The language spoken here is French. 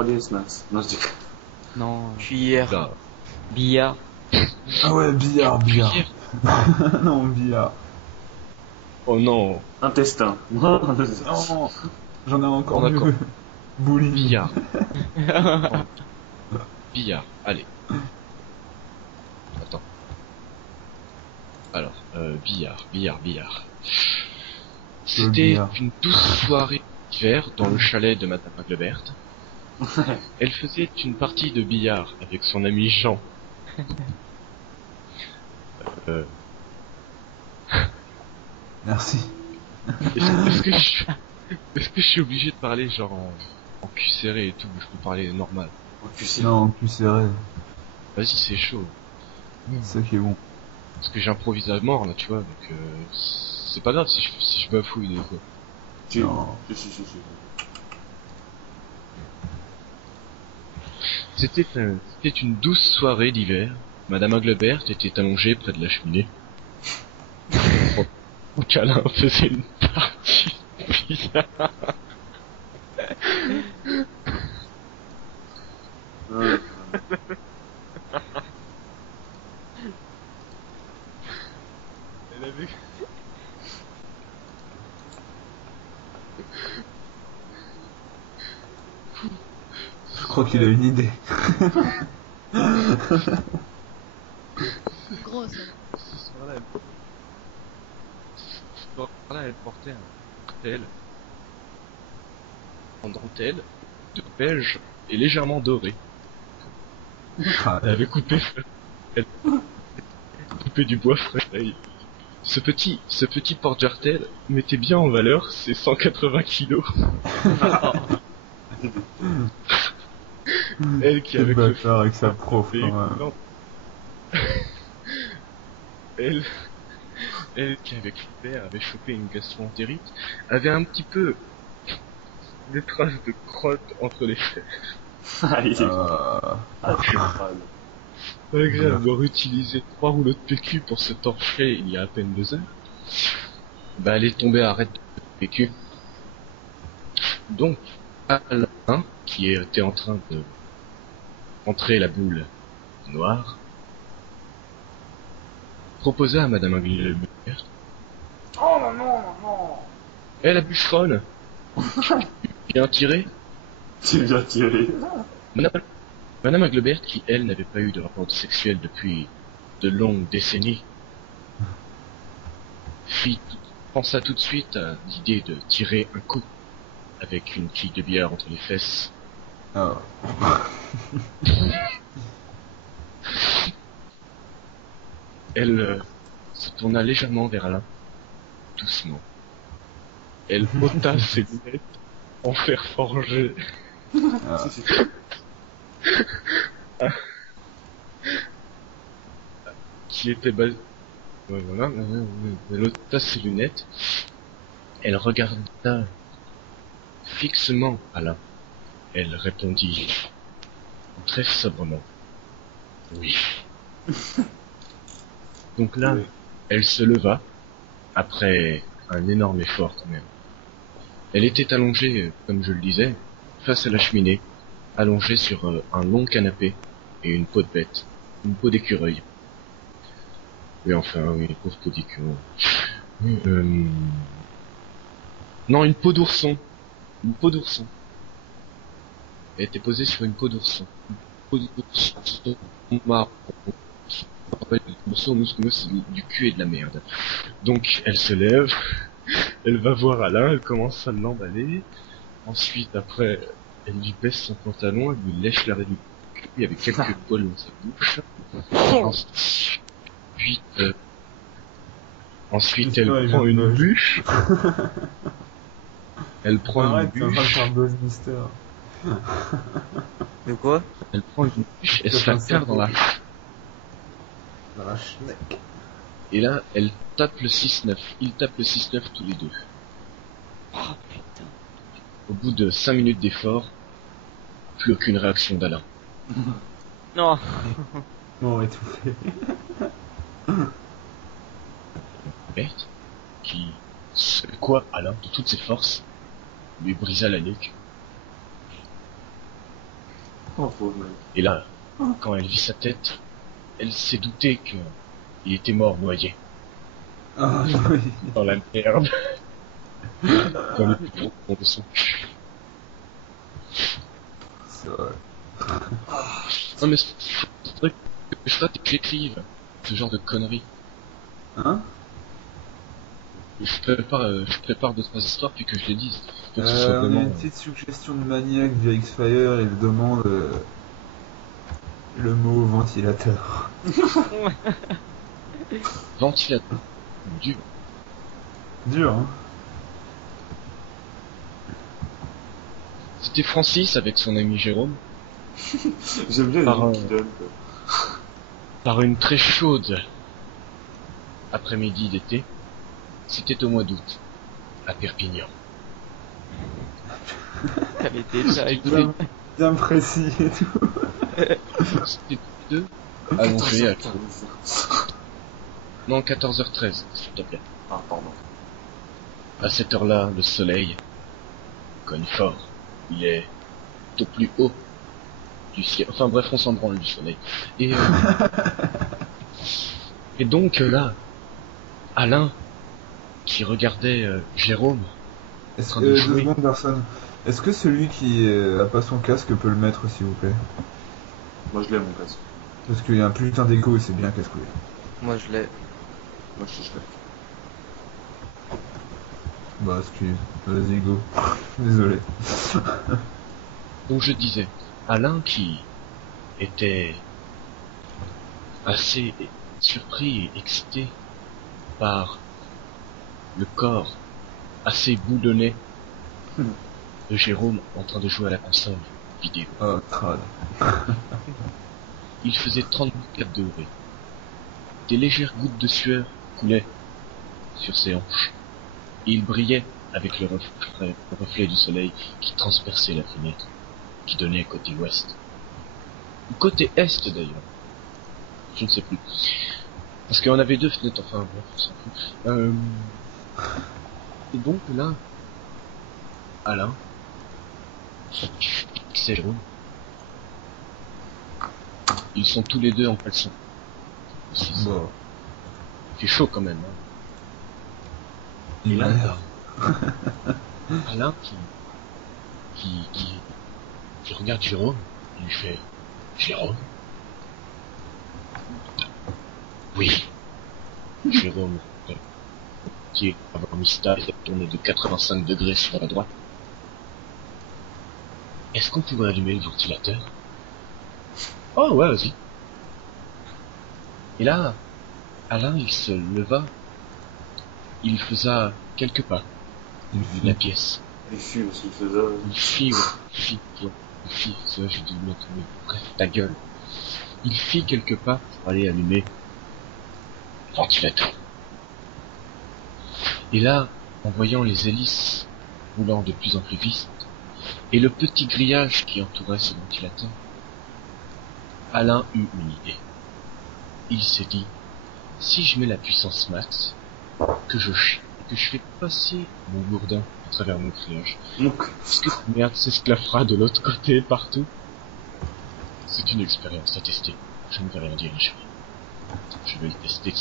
3DS Max. Non, je dis Non, Cuillère. Là. billard. Ah ouais, billard. Cuillère. Non, billard. Oh non. intestin. Non, j'en ai encore D'accord. mieux. Bowling. Billard. Billard. Allez. Attends. Alors, billard. C'était billard. une douce soirée d'hiver dans le chalet de Madame Englebert. Elle faisait une partie de billard avec son ami Jean. Merci. Est-ce que je suis obligé de parler genre en cul serré et tout, je peux parler normal? Non, plus serré. Vas-y, c'est chaud. C'est ça qui est bon. Parce que j'improvise à mort là, tu vois, donc c'est pas grave si je bafouille des fois. Non. Si. C'était une douce soirée d'hiver. Madame Englebert était allongée près de la cheminée. Mon câlin faisait une partie de billard. Elle avait... Je crois qu'il a une idée. Grosse. Ce soir-là, elle portait en dentelle de beige et légèrement doré. Ah, Elle avait coupé du bois frais. Ce petit porte-jartel mettait bien en valeur ses 180 kilos. Elle qui quel avec bâtard avec sa prof. le Quand même. elle qui avec le père avait chopé une gastro-entérite, avait un petit peu des traces de crotte entre les fesses. C'est crade. Malgré avoir utilisé 3 rouleaux de PQ pour se torcher il y a à peine 2 heures, bah elle est tombée à arrêt de PQ. Donc, Alain, qui était en train de entrer la boule noire, proposa à Madame Englebert. Oh non. Eh la bûcheronne, bien tiré. Tu viens tirer. Madame Englebert, qui elle n'avait pas eu de rapport sexuel depuis de longues décennies, pensa tout de suite à l'idée de tirer un coup avec une quille de billard entre les fesses. Ah. Elle se tourna légèrement vers Alain, doucement. Elle ôta ses lunettes en fer forgé. Ah. Qui était basé... Ouais, voilà. Elle ôta ses lunettes. Elle regarda fixement Alain. Elle répondit très sobrement. Oui. Donc là, elle se leva, après un énorme effort quand même. Elle était allongée, comme je le disais, face à la cheminée, allongée sur un long canapé et une peau de bête, une peau d'écureuil. Oui, enfin, oui, une pauvre peau d'écureuil. Non, une peau d'ourson. Une peau d'ourson. Elle était posée sur une peau d'ourson. Une peau d'ourson marron. L'ourson c'est du cul et de la merde. Donc, elle se lève, elle va voir Alain, elle commence à l'emballer. Ensuite, après, elle lui baisse son pantalon, elle lui lèche l'arrêt du cul avec quelques poils dans sa bouche. Ensuite, elle prend une bûche. Elle prend une Arrête, t'es en train de bûche. faire Buzzmaster. De quoi? Elle prend une bûche, elle se la perd dans la... Dans la schneck. Et là, elle tape le 6-9. Ils tapent le 6-9 tous les deux. Oh putain. Au bout de 5 minutes d'effort, plus aucune réaction d'Alain. Non. Non, étouffé. Bert, qui secoua Alain de toutes ses forces, lui brisa la nuque. Oh, pauvre mec. Et là, quand elle vit sa tête, elle s'est doutée que il était mort noyé Ah, oui. dans la merde. Dans le plus profond de son cul. C'est vrai. Non mais faudrait que je fasse et que j'écrive ce genre de conneries. Hein? Je prépare 2-3 histoires puis que je les dise. Faut que ce soit On a vraiment... une petite suggestion de maniaque via X-Fire, il demande le mot ventilateur. Ventilateur. Du... Dur, hein? C'était Francis avec son ami Jérôme, J'aime bien les Par, noms qu'ils donnent, quoi. par une très chaude après-midi d'été. C'était au mois d'août, à Perpignan. T'avais déjà Bien, bien précis et tout. C'était tous deux allongés à... 14h15. Non, 14h13, s'il te plaît. Ah, pardon. À cette heure-là, le soleil cogne fort. Il est au plus haut du ciel. Enfin bref, on s'en branle du soleil. Et, et donc là, Alain, qui regardait Jérôme, Est-ce train que, de 2 jouer. secondes, personne. Est-ce que celui qui a pas son casque peut le mettre, s'il vous plaît? Moi, je l'ai, mon casque. Parce qu'il y a un putain d'écho et c'est bien casse-couille. Moi je l'ai. Moi, je l'ai. Bah, excuse. Vas-y, go. Désolé. donc je disais, Alain qui était assez surpris et excité par le corps assez boudonné de Jérôme en train de jouer à la console vidéo. Oh, crade. Il faisait 34 degrés. Des légères gouttes de sueur coulaient sur ses hanches. Et il brillait avec le reflet du soleil qui transperçait la fenêtre, qui donnait côté ouest. Ou côté est d'ailleurs. Je ne sais plus. Parce qu'on avait 2 fenêtres, enfin bref, on s'en fout. Et donc là, Alain, qui fixait Jérôme, ils sont tous les deux en caleçon. Bon. Il fait chaud quand même. Hein. Et Il là, a l'air. Alain qui regarde Jérôme, il lui fait Jérôme? Oui. Jérôme, qui est avoir mis ça et tourné de 85 degrés sur la droite. Est-ce qu'on pourrait allumer le ventilateur? Oh ouais, vas-y. Et là, Alain, il se leva, il faisa quelques pas Il de la pièce. Les filles aussi, il faisait. Il fit, ça j'ai dû mettre, mais bref, ta gueule. Il fit quelques pas pour aller allumer le ventilateur. Et là, en voyant les hélices roulant de plus en plus vite, et le petit grillage qui entourait ce ventilateur, Alain eut une idée. Il s'est dit, si je mets la puissance max, que je fais passer mon gourdin à travers mon grillage, Donc, est-ce que cette merde s'esclaffera de l'autre côté partout? C'est une expérience à tester. Je ne vais rien diriger. Je vais le tester